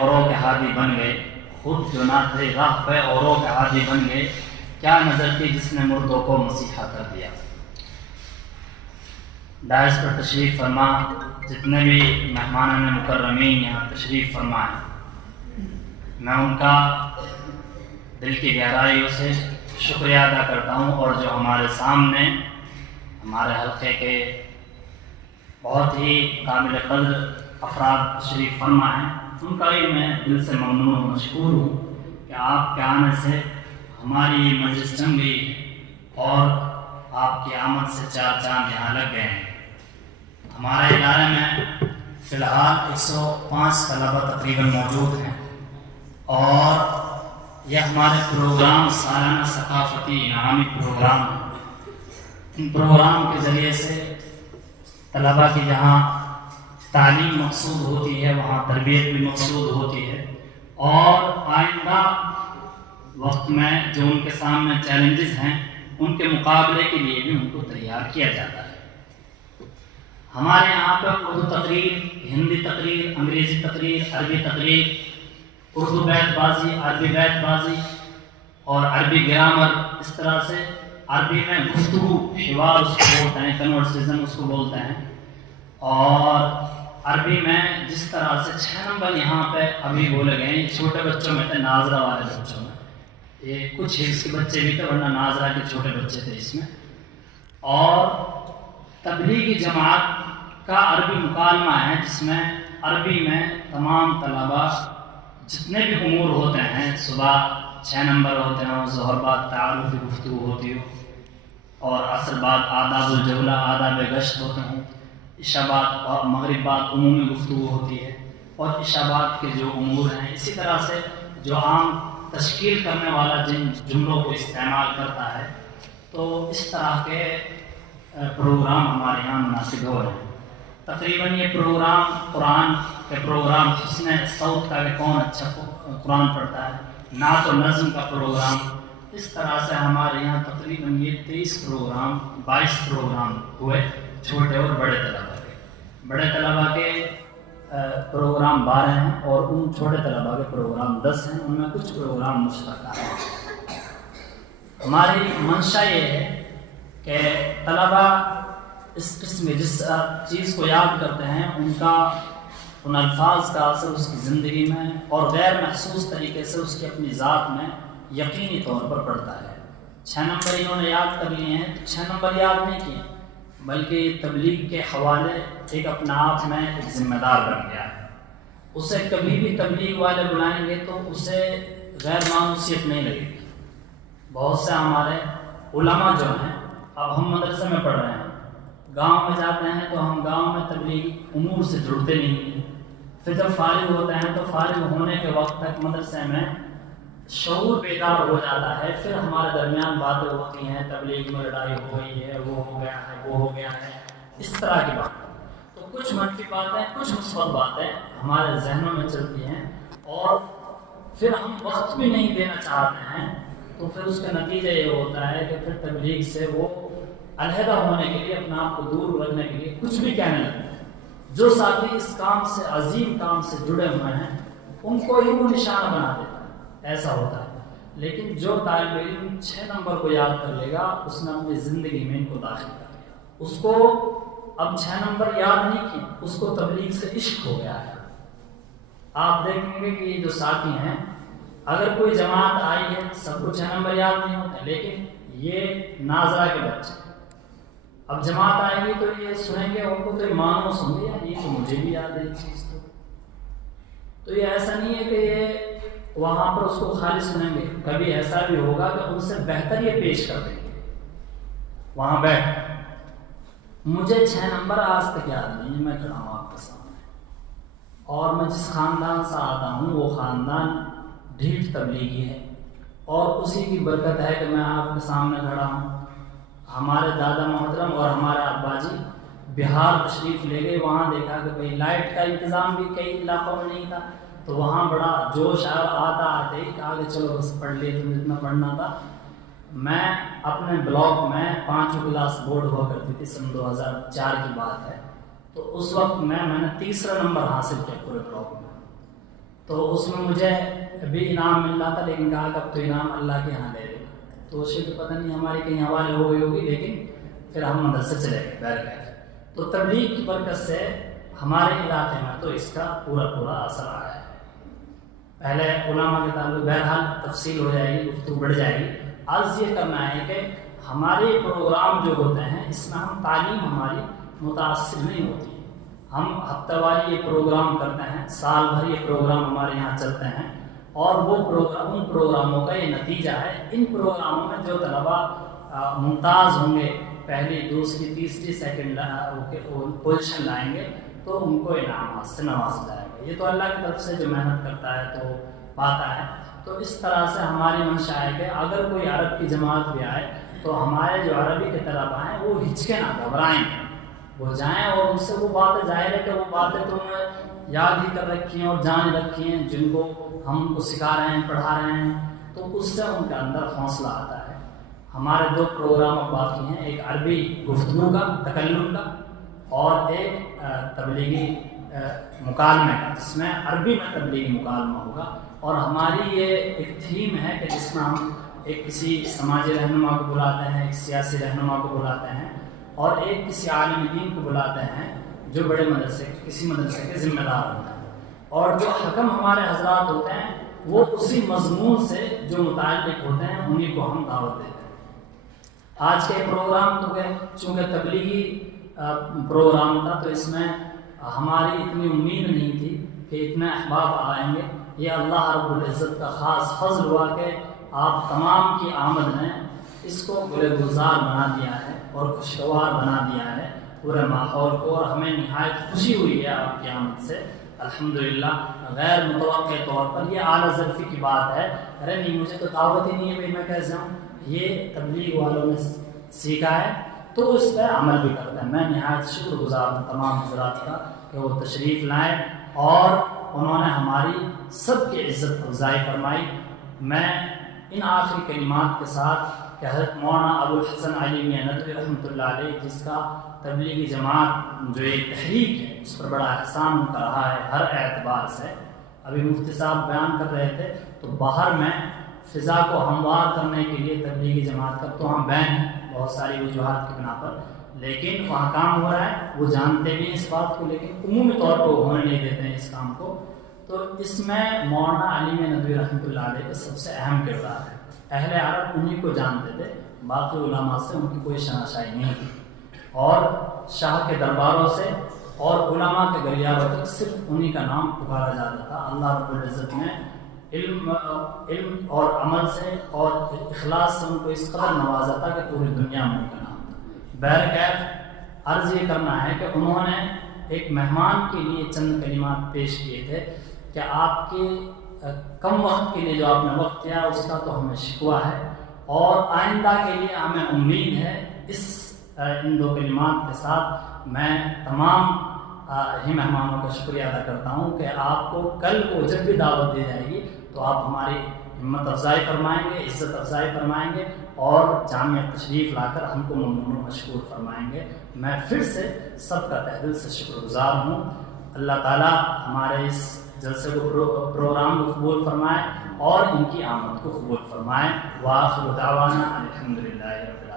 اوروں کے ہادی بن گئے، خود جو نہ تھے راہ پہ اوروں کے ہادی بن گئے، کیا نظر تھی جس نے مردوں کو مسیحا کر دیا۔ داعش پر تشریف فرما جتنے بھی مہمانان مکرمین یہاں تشریف فرما ہیں، میں ان کا دل کی گہرائیوں سے شکریہ ادا کرتا ہوں، اور جو ہمارے سامنے ہمارے حلقے کے بہت ہی قابل قدر افراد تشریف فرما ہیں، ان کا بھی میں دل سے ممنون و مشکور ہوں کہ آپ کے آنے سے ہماری یہ مجلس جم گئی اور آپ کی آمد سے چار چاند یہاں لگ گئے ہیں۔ ہمارے ادارے میں فی الحال 105 طلبہ تقریباً موجود ہیں، اور یہ ہمارے پروگرام سالانہ ثقافتی انعامی پروگرام ہیں۔ ان پروگرام کے ذریعے سے طلبہ کی جہاں تعلیم مقصود ہوتی ہے وہاں تربیت بھی مقصود ہوتی ہے، اور آئندہ وقت میں جو ان کے سامنے چیلنجز ہیں ان کے مقابلے کے لیے بھی ان کو تیار کیا جاتا ہے۔ ہمارے یہاں پہ اردو تقریر، ہندی تقریر، انگریزی تقریر، عربی تقریر، اردو بیت بازی، عربی بیت بازی اور عربی گرامر، اس طرح سے عربی میں گفتگو، حوار اس کو بولتے ہیں، کنورسیشن اس کو بولتے ہیں، اور عربی میں جس طرح سے 6 نمبر یہاں پہ ابھی بولے گئے ہیں، چھوٹے بچوں میں تھے، ناظرہ والے بچوں میں، یہ کچھ حفظ کے بچے بھی تھے ورنہ ناظرہ کے چھوٹے بچے تھے اس میں، اور تبلیغی جماعت کا عربی مکالمہ ہے جس میں عربی میں تمام طلبہ جتنے بھی امور ہوتے ہیں، صبح 6 نمبر ہوتے ہیں، ظہر بعد تعارفی گفتگو ہوتی ہو، اور عصر بعد آداب الجولہ، آداب گشت ہوتے ہوں، عشاء بعد اور مغرب بعد عمومی گفتگو ہوتی ہے، اور عشاء بعد کے جو امور ہیں، اسی طرح سے جو عام تشکیل کرنے والا جن جملوں کو استعمال کرتا ہے، تو اس طرح کے پروگرام ہمارے یہاں منعقد ہو رہے ہیں۔ تقریباً یہ پروگرام قرآن کے پروگرام، حسن صوت کا کہ کون اچھا قرآن پڑھتا ہے، نعت و نظم کا پروگرام، اس طرح سے ہمارے یہاں تقریباً یہ 22 پروگرام ہوئے، چھوٹے اور بڑے طلباء کے۔ بڑے طلباء کے پروگرام 12 ہیں اور ان چھوٹے طلباء کے پروگرام 10 ہیں، ان میں کچھ پروگرام مشترکہ ہیں۔ ہماری منشا یہ ہے کہ طلباء اس قسم میں جس چیز کو یاد کرتے ہیں ان الفاظ کا اثر اس کی زندگی میں اور غیر محسوس طریقے سے اس کی اپنی ذات میں یقینی طور پر پڑتا ہے۔ 6 نمبر انہوں نے یاد کر لیے ہیں، 6 نمبر یاد نہیں کیے، بلکہ تبلیغ کے حوالے ایک اپنا آپ میں ایک ذمہ دار بن گیا ہے۔ اسے کبھی بھی تبلیغ والے بلائیں گے تو اسے غیر مانوسیت نہیں لگے گی۔ بہت سے ہمارے علماء جو ہیں، اب ہم مدرسے میں پڑھ رہے ہیں، گاؤں میں جاتے ہیں تو ہم گاؤں میں تبلیغی امور سے جڑتے نہیں ہیں، پھر جب فارغ ہوتے ہیں تو فارغ ہونے کے وقت تک مدرسے میں شعور بیدار ہو جاتا ہے، پھر ہمارے درمیان باتیں ہوتی ہیں، تبلیغ میں لڑائی ہو گئی ہے، وہ ہو گیا ہے، وہ ہو گیا ہے، اس طرح کی باتیں۔ تو کچھ منفی باتیں، کچھ مثبت باتیں ہمارے ذہنوں میں چلتی ہیں، اور پھر ہم وقت بھی نہیں دینا چاہتے ہیں، تو پھر اس کا نتیجہ یہ ہوتا ہے کہ پھر تبلیغ سے وہ علیحدہ ہونے کے لیے، اپنا آپ کو دور رکھنے کے لیے کچھ بھی کہنے لگتے ہیں۔ جو ساتھی اس کام سے، عظیم کام سے جڑے ہوئے ہیں، ان کو ہی وہ نشانہ بنا دیتا ہے، ایسا ہوتا ہے۔ لیکن جو طالب علم 6 نمبر کو یاد کر لے گا، اس نے اپنی زندگی میں ان کو داخل کر لیا، اس کو اب 6 نمبر یاد نہیں کی، اس کو تبلیغ سے عشق ہو گیا ہے۔ آپ دیکھیں گے کہ یہ جو ساتھی ہیں، اگر کوئی جماعت آئی ہے، سب کو 6 نمبر یاد نہیں ہوتے، لیکن یہ ناظرہ کے بچے، اب جماعت آئے گی تو یہ سنیں گے، ان کو تو مانوس ہوں گے، یہ تو مجھے بھی یاد ہے یہ چیز، تو یہ ایسا نہیں ہے کہ یہ وہاں پر اس کو خالی سنیں گے، کبھی ایسا بھی ہوگا کہ ان سے بہتر یہ پیش کر دیں گے وہاں بیٹھ۔ مجھے 6 نمبر آج تک یاد نہیں، میں کھڑا ہوں آپ کے سامنے، اور میں جس خاندان سے آتا ہوں وہ خاندان ڈھیٹ تبلیغی ہے، اور اسی کی برکت ہے کہ میں آپ کے سامنے کھڑا ہوں۔ ہمارے دادا محترم اور ہمارے ابا جی بہار تشریف لے گئے، وہاں دیکھا کہ بھئی لائٹ کا انتظام بھی کئی علاقوں میں نہیں تھا، تو وہاں بڑا جوش آتے ہی کہا کہ چلو بس پڑھ لیے، تم اتنا پڑھنا تھا۔ میں اپنے بلاک میں 5 کلاس بورڈ ہوا کرتی تھی، سن 2004 کی بات ہے، تو اس وقت میں نے 3 نمبر حاصل کیا پورے بلاک میں۔ تو اس میں مجھے بھی انعام مل رہا تھا، لیکن کہا کہ اب تو انعام اللہ کے یہاں دے دے گا. تو شاید پتہ نہیں ہماری کہیں حوالے ہو گئی ہوگی، لیکن پھر ہم مدرسے چلے گئے بہرکیف. تو تبلیغ کی برکت سے ہمارے علاقے میں تو اس کا پورا اثر آیا ہے. پہلے علماء کے تعلق بہرحال تفصیل ہو جائے گی، گفتگو بڑھ جائے گی. عرض یہ کرنا ہے کہ ہمارے پروگرام جو ہوتے ہیں اس میں ہم تعلیم ہماری متاثر نہیں ہوتی. ہم ہفتہ واری یہ پروگرام کرتے ہیں، سال بھر یہ پروگرام ہمارے یہاں چلتے ہیں، اور وہ پروگرام ان پروگراموں کا یہ نتیجہ ہے. ان پروگراموں میں جو طلباء ممتاز ہوں گے، پہلی دوسری تیسری سیکنڈ پوزیشن لائیں گے، تو ان کو انعامات سے نوازا جائے گا. یہ تو اللہ کی طرف سے جو محنت کرتا ہے تو پاتا ہے. تو اس طرح سے ہماری منشا ہے کہ اگر کوئی عرب کی جماعت بھی آئے تو ہمارے جو عربی کے طلباء ہیں وہ ہچکے نہ گھبرائیں، وہ جائیں اور ان سے وہ باتیں، ظاہر ہے کہ وہ باتیں تم نے یاد ہی کر رکھی ہیں اور جان رکھی ہیں جن کو ہم ان کو سکھا رہے ہیں، پڑھا رہے ہیں، تو اس سے ان کے اندر حوصلہ آتا ہے. ہمارے 2 پروگرام اب باقی ہیں، ایک عربی گفتگو کا، تکلم کا، اور ایک تبلیغی مکالمے کا، جس میں عربی میں تبلیغی مکالمہ ہوگا. اور ہماری یہ ایک تھیم ہے کہ جس میں ہم ایک کسی سماجی رہنما کو بلاتے ہیں، ایک سیاسی رہنما کو بلاتے ہیں، اور ایک کسی عالم دین کو بلاتے ہیں جو بڑے مدرسے کسی مدرسے کے ذمہ دار ہوتے ہیں. اور جو حکم ہمارے حضرات ہوتے ہیں وہ اسی مضمون سے جو متعلق ہوتے ہیں انہیں کو ہم دعوت دیتے ہیں. آج کے پروگرام تو چونکہ تبلیغی پروگرام تھا تو اس میں ہماری اتنی امید نہیں تھی کہ اتنے احباب آئیں گے. یہ اللہ رب العزت کا خاص فضل ہوا کہ آپ تمام کی آمد نے اس کو گلزار بنا دیا ہے اور خوشگوار بنا دیا ہے پورے ماحول کو، اور ہمیں نہایت خوشی ہوئی ہے آپ کی آمد سے. الحمدللہ غیر متوقع طور پر یہ اعلیٰ ظرفی کی بات ہے. ارے نہیں، مجھے تو دعوت ہی نہیں ہے بھائی، میں کیسے ہوں؟ یہ تبلیغ والوں نے سیکھا ہے تو اس پہ عمل بھی کرتا ہے. میں نہایت شکر گزار ہوں تمام حضرات کا کہ وہ تشریف لائے اور انہوں نے ہماری سب کی عزت افزائی فرمائی. میں ان آخری کلمات کے ساتھ کہ حضرت مولانا ابو الحسن علی میاں ندوی رحمۃ اللہ علیہ، جس کا تبلیغی جماعت جو ایک تحریک ہے اس پر بڑا احسان ان کا رہا ہے ہر اعتبار سے. ابھی مفتی صاحب بیان کر رہے تھے تو باہر میں فضا کو ہموار کرنے کے لیے تبلیغی جماعت کا تو ہم بین ہیں بہت ساری وجوہات کی بنا پر، لیکن وہاں کام ہو رہا ہے، وہ جانتے بھی ہیں اس بات کو، لیکن عمومی طور پر وہ ہونے نہیں دیتے ہیں اس کام کو. تو اس میں مولانا علی میاں ندوی رحمۃ اللہ علیہ کا سب سے اہم کردار ہے. اہل عرب انہیں کو جانتے تھے، باقی علماء سے ان کی کوئی شناسائی نہیں تھی، اور شاہ کے درباروں سے اور علماء کے گلیاروں تک صرف انہیں کا نام پکارا جاتا تھا. اللہ رب العزت نے علم اور عمل سے اور اخلاص سے ان کو اس قدر نوازا تھا کہ پوری دنیا میں ان کا نام تھا. بہرکیف عرض یہ کرنا ہے کہ انہوں نے ایک مہمان کے لیے چند کلمات پیش کیے تھے کہ آپ کے کم وقت کے لیے جو آپ نے وقت دیا اس کا تو ہمیں شکوہ ہے، اور آئندہ کے لیے ہمیں امید ہے. ان 2 کلمات کے ساتھ میں تمام ہی مہمانوں کا شکریہ ادا کرتا ہوں کہ آپ کو کل کو جب بھی دعوت دی جائے گی تو آپ ہماری ہمت افزائی فرمائیں گے، عزت افزائی فرمائیں گے، اور جامع تشریف لا کر ہم کو ممنون و مشکور فرمائیں گے. میں پھر سے سب کا تہ دل سے شکر گزار ہوں. اللہ تعالیٰ ہمارے اس جلسے کو پروگرام کو قبول فرمائے اور ان کی آمد کو قبول فرمائے. وآخر دعوانا الحمدللہ رب العالمین.